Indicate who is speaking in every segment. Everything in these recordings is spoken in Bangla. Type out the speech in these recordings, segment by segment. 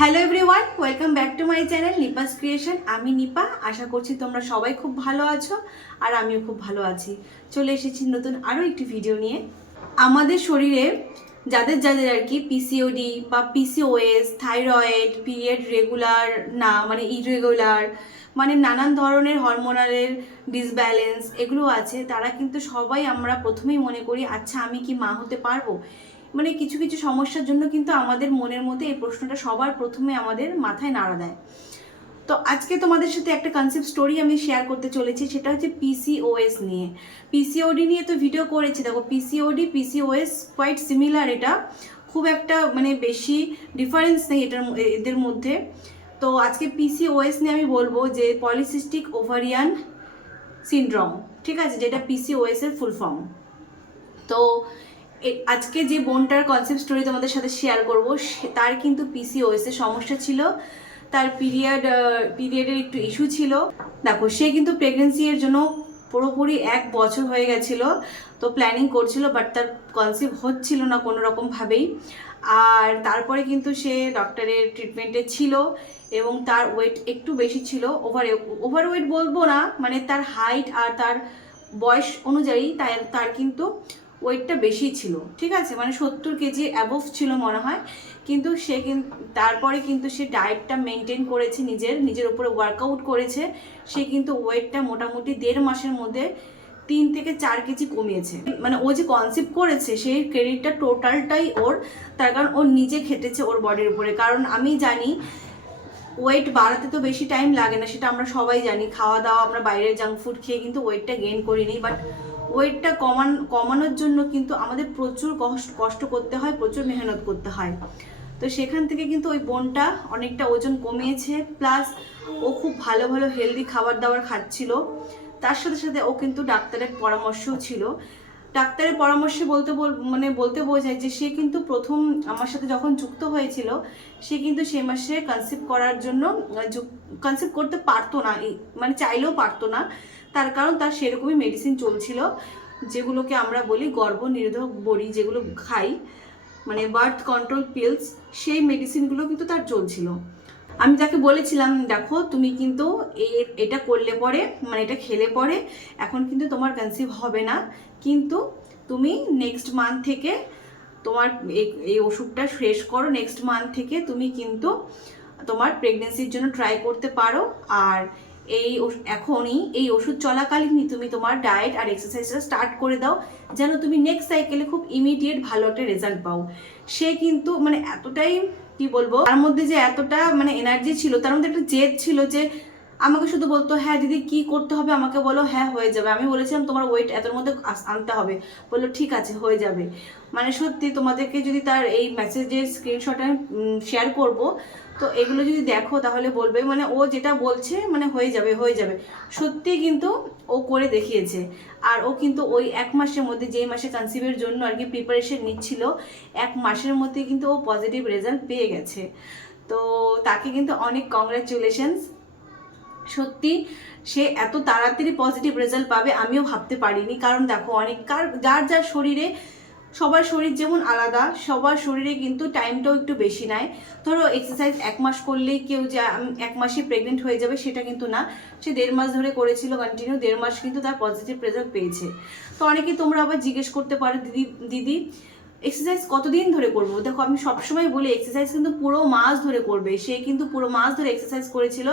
Speaker 1: Hello everyone welcome back to my channel Nipa's creation আমি নিপা, আশা করছি তোমরা সবাই খুব ভালো আছো আর আমিও খুব ভালো আছি। চলে এসেছি নতুন আরও একটি ভিডিও নিয়ে। আমাদের শরীরে যাদের যাদের আর কি পিসিওডি বা পিসিওএস থাইরয়েড পিরিয়ড রেগুলার না মানে ইরেগুলার মানে নানান ধরনের হরমোনালের ডিসব্যালেন্স এগুলো আছে, তারা কিন্তু সবাই আমরা প্রথমেই মনে করি আচ্ছা আমি কি মা হতে পারব? মানে কিছু কিছু সমস্যার জন্য কিন্তু আমাদের মনের মধ্যে এই প্রশ্নটা সবার প্রথমে আমাদের মাথায় নাড়া দেয়। তো আজকে তোমাদের সাথে একটা কনসেপ্ট স্টোরি আমি শেয়ার করতে চলেছি, সেটা হচ্ছে পিসিওএস নিয়ে। পিসিওডি নিয়ে তো ভিডিও করেছি, দেখো পিসিওডি পিসিওএস কোয়াইট সিমিলার এটা। খুব একটা মানে বেশি ডিফারেন্স নেই এটার এদের মধ্যে। তো আজকে পিসিওএস নিয়ে আমি বলব যে পলিসিস্টিক ওভারিয়ান সিনড্রোম ঠিক আছে? যেটা পিসিওএস এর ফুল ফর্ম তো আজকে যে বোনটার কনসেপ্ট স্টোরি তোমাদের সাথে শেয়ার করব তার কিন্তু পিসিওএস এর সমস্যা ছিল। তার পিরিয়ড পিরিয়ডের একটু ইস্যু ছিল। দেখো, সে কিন্তু প্রেগনেন্সি এর জন্য পুরোপুরি এক বছর হয়ে গেছিল, তো প্ল্যানিং করছিল বাট তার কনসিভ হচ্ছিল না কোনো রকম ভাবেই। আর তারপরে কিন্তু সে ডক্টরের ট্রিটমেন্টে ছিল, এবং তার ওয়েট একটু বেশি ছিল। ওভার ওভার ওয়েট বলব না মানে তার হাইট আর তার বয়স অনুযায়ী তার তার কিন্তু ওয়েটটা বেশি ছিল, ঠিক আছে? মানে সত্তর কেজি অ্যাবভ ছিল মনে হয়। কিন্তু সে তারপরে কিন্তু সে ডায়েটটা মেনটেন করেছে নিজের নিজের উপরে ওয়ার্কআউট করেছে। সে কিন্তু ওয়েটটা মোটামুটি দেড় মাসের মধ্যে তিন থেকে চার কেজি কমিয়েছে। মানে ও যে কনসেপ্ট করেছে সেই ক্রেডিটটা টোটালটাই ওর, তার কারণ ও নিজে খেটেছে ওর বডির উপরে। কারণ আমি জানি ওয়েট বাড়াতে তো বেশি টাইম লাগে না, সেটা আমরা সবাই জানি। খাওয়া দাওয়া আমরা বাইরের জাঙ্ক ফুড খেয়ে কিন্তু ওয়েটটা গেইন করিনি বাট ওয়েটটা কমান, কমানোর জন্য কিন্তু আমাদের প্রচুর কষ্ট কষ্ট করতে হয়, প্রচুর মেহনত করতে হয়। তো সেখান থেকে কিন্তু ওই বোনটা অনেকটা ওজন কমিয়েছে, প্লাস ও খুব ভালো ভালো হেলদি খাবার দাবার খাচ্ছিল। তার সাথে সাথে ও কিন্তু ডাক্তারের পরামর্শও ছিল। ডাক্তারের পরামর্শে বলতে বল- মানে বলতে বোঝায় যে সে কিন্তু প্রথম আমার সাথে যখন যুক্ত হয়েছিল, সে কিন্তু সে মাসে কনসিভ করার জন্য কনসিভ করতে পারতো না মানে চাইলেও পারতো না। তার কারণ তার সেরকমই মেডিসিন চলছিল, যেগুলোকে আমরা বলি গর্ভ নিরোধক বড়ি, যেগুলো খাই মানে বার্থ কন্ট্রোল পিলস সেই মেডিসিনগুলো কিন্তু তার চলছিল। আমি তাকে বলেছিলাম, দেখো, তুমি কিন্তু এটা করলে পরে মানে এটা খেলে পরে, এখন কিন্তু তোমার কনসিভ হবে না। কিন্তু তুমি নেক্সট মান্থ থেকে তোমার এই- ওষুধটা শেষ করো নেক্সট মান্থ থেকে তুমি কিন্তু তোমার প্রেগনেন্সির জন্য ট্রাই করতে পারো। আর এই এখনই এই ওষুধ চলাকালীনই তুমি তোমার ডায়েট আর এক্সারসাইজটা স্টার্ট করে দাও, যেন তুমি নেক্সট সাইকেলে খুব ইমিডিয়েট ভালো একটা রেজাল্ট পাও। সে কিন্তু মানে এতটাই কি বলব, তার মধ্যে যে এতটা মানে এনার্জি ছিল, তার মধ্যে একটা জেদ ছিল যে আমাকে শুধু বলতো হ্যাঁ দিদি, কি করতে হবে? আমাকে বলো হ্যাঁ হয়ে যাবে। আমি বলেছিলাম, তোমার ওয়েট এতর মধ্যে আনতে হবে। বলল, ঠিক আছে, হয়ে যাবে। মানে সত্যি তোমাদেরকে যদি তার এই মেসেজের স্ক্রিনশট আমি শেয়ার করব তো এগুলো যদি দেখো তাহলে বলবে মানে ও যেটা বলছে মানে হয়ে যাবে হয়ে যাবে। সত্যি কিন্তু ও করে দেখিয়েছে। আর ও কিন্তু ওই এক মাসের মধ্যে, যেই মাসে কনসিভের জন্য আর কি প্রিপারেশন নিচ্ছিল, এক মাসের মধ্যে কিন্তু ও পজিটিভ রেজাল্ট পেয়ে গেছে। তো তাকে কিন্তু অনেক কংগ্রাচুলেশনস সত্যি, সে এত তাড়াতাড়ি পজিটিভ রেজাল্ট পাবে, আমিও ভাবতে পারিনি। কারণ দেখো, অনেক, কার, যার যার শরীরে সবার শরীর যেমন আলাদা, সবার শরীরে কিন্তু টাইমটাও একটু বেশি নেয়। ধরো এক্সারসাইজ এক মাস করলেই কেউ যে এক মাসে প্রেগনেন্ট হয়ে যাবে সেটা কিন্তু না। সে দেড় মাস ধরে করেছিল কন্টিনিউ দেড় মাস কিন্তু তার পজিটিভ রেজাল্ট পেয়েছে। তো অনেকেই তোমরা আবার জিজ্ঞেস করতে পারো, দিদি দিদি এক্সারসাইজ কতদিন ধরে করব? দেখো, আমি সবসময় বলি এক্সারসাইজ কিন্তু পুরো মাস ধরে করবে। সে কিন্তু পুরো মাস ধরে এক্সারসাইজ করেছিল।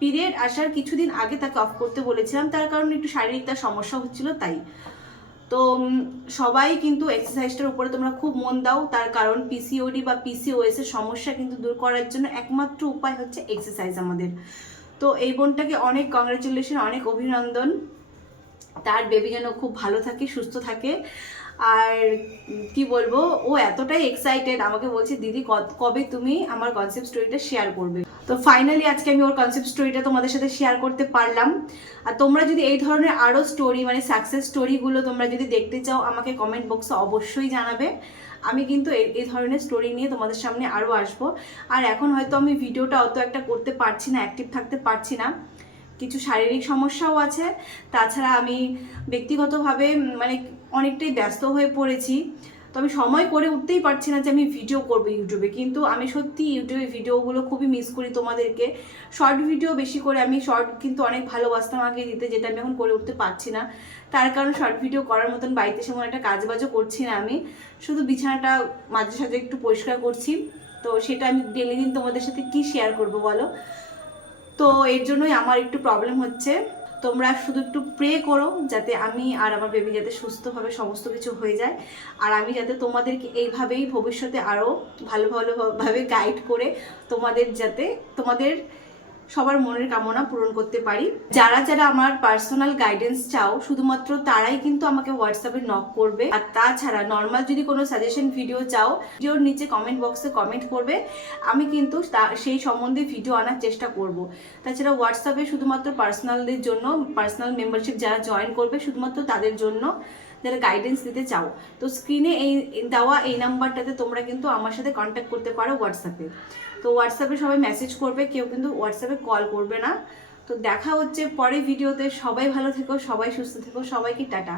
Speaker 1: পিরিয়ড আসার কিছুদিন আগে তাকে অফ করতে বলেছিলাম। তার কারণে একটু শারীরিক তার সমস্যা হচ্ছিল তাই। তো সবাই কিন্তু এক্সারসাইজটার উপরে তোমরা খুব মন দাও। তার কারণ পিসিওডি বা পিসিওএস এর সমস্যা কিন্তু দূর করার জন্য একমাত্র উপায় হচ্ছে এক্সারসাইজ আমাদের। তো এই বোনটাকে অনেক কংগ্রাচুলেশন অনেক অভিনন্দন। তার বেবি যেন খুব ভালো থাকে, সুস্থ থাকে। আর কি বলব, ও এতটাই এক্সাইটেড আমাকে বলছে, দিদি কবে তুমি আমার কনসেপ্ট স্টোরিটা শেয়ার করবে? তো ফাইনালি আজকে আমি ওর কনসেপ্ট স্টোরিটা তোমাদের সাথে শেয়ার করতে পারলাম। আর তোমরা যদি এই ধরনের আরও স্টোরি মানে সাকসেস স্টোরিগুলো তোমরা যদি দেখতে চাও, আমাকে কমেন্ট বক্সে অবশ্যই জানাবে। আমি কিন্তু এই ধরনের স্টোরি নিয়ে তোমাদের সামনে আরও আসব। আর এখন হয়তো আমি ভিডিওটা অত একটা করতে পারছি না অ্যাক্টিভ থাকতে পারছি না। কিছু শারীরিক সমস্যাও আছে। তাছাড়া আমি ব্যক্তিগতভাবে মানে অনেকটাই ব্যস্ত হয়ে পড়েছি। তো আমি সময় করে উঠতেই পারছি না যে আমি ভিডিও করব ইউটিউবে কিন্তু আমি সত্যি ইউটিউবে ভিডিওগুলো খুবই মিস করি তোমাদেরকে। শর্ট ভিডিও বেশি করে আমি শর্ট কিন্তু অনেক ভালোবাসতাম আগে দিতে, যেটা আমি এখন করে উঠতে পারছি না। তার কারণ শর্ট ভিডিও করার মতন বাড়িতে সেমন একটা কাজবাজও করছি না আমি। শুধু বিছানাটা মাঝে সাঝে একটু পরিষ্কার করছি। তো সেটা আমি ডেলি দিন তোমাদের সাথে কি শেয়ার করব বলো? তো এর জন্যই আমার একটু প্রবলেম হচ্ছে। তোমরা শুধু একটু প্রে করো যাতে আমি আর আমার বেবি যাতে সুস্থভাবে সমস্ত কিছু হয়ে যায়। আর আমি যাতে তোমাদেরকে এইভাবেই ভবিষ্যতে আরও ভালো ভালোভাবে গাইড করে তোমাদের যাতে তোমাদের সবার মনের কামনা পূরণ করতে পারি। যারা যারা আমার পার্সোনাল গাইডেন্স চাও, শুধুমাত্র তারাই কিন্তু আমাকে হোয়াটসঅ্যাপে নক করবে। আর তাছাড়া নর্মাল যদি কোনো সাজেশন ভিডিও চাও ভিডিওর নিচে কমেন্ট বক্সে কমেন্ট করবে। আমি কিন্তু সেই সম্বন্ধে ভিডিও আনার চেষ্টা করব। তাছাড়া হোয়াটসঅ্যাপে শুধুমাত্র পার্সোনালদের জন্য পার্সোনাল মেম্বারশিপ যারা জয়েন করবে, শুধুমাত্র তাদের জন্য। যারা গাইডেন্স দিতে চাও, তো স্ক্রিনে এই দেওয়া এই নাম্বারটাতে তোমরা কিন্তু আমার সাথে কন্ট্যাক্ট করতে পারো হোয়াটসঅ্যাপে তো হোয়াটসঅ্যাপে সবাই মেসেজ করবে, কেউ কিন্তু হোয়াটসঅ্যাপে কল করবে না। তো দেখা হচ্ছে পরে ভিডিওতে সবাই ভালো থেকো, সবাই সুস্থ থেকো, সবাইকে টাটা।